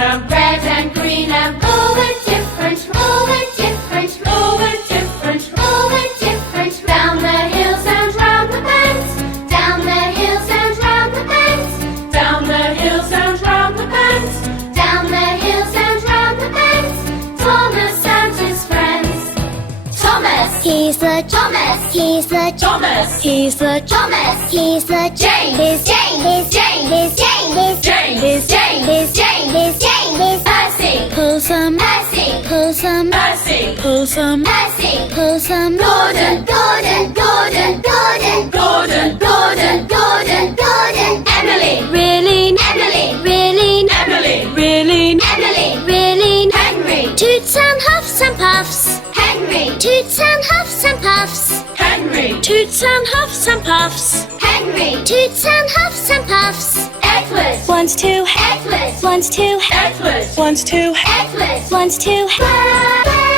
greener. Red and greener. All were different, all were different, all were different, all were different. Down the hills and round the bends, down the hills and round the bends, Down the hills and round the bends. down the hills and round the bends. Thomas and his friends. Thomas, He's the Thomas, He's the Thomas. He's the Thomas, He's the James, His James, James, His James, James. His James, James, James, Percy, Pull some Percy, Pull some Percy. Pull some Percy, Pull some Gordon, Gordon, Gordon, Gordon, Gordon. Gordon, Gordon, Gordon, Emily, Really Emily, Really Emily. Really Emily, Really Henry, Toots and huffs and puffs Henry, Toots and huffs and puffs Henry. Toots and huffs and puffs Henry, Toots and huffs and puffs Edward, 1's 2 Edward, 1's 2 Edward. 1's 2 Edward, 1's 2 Bird,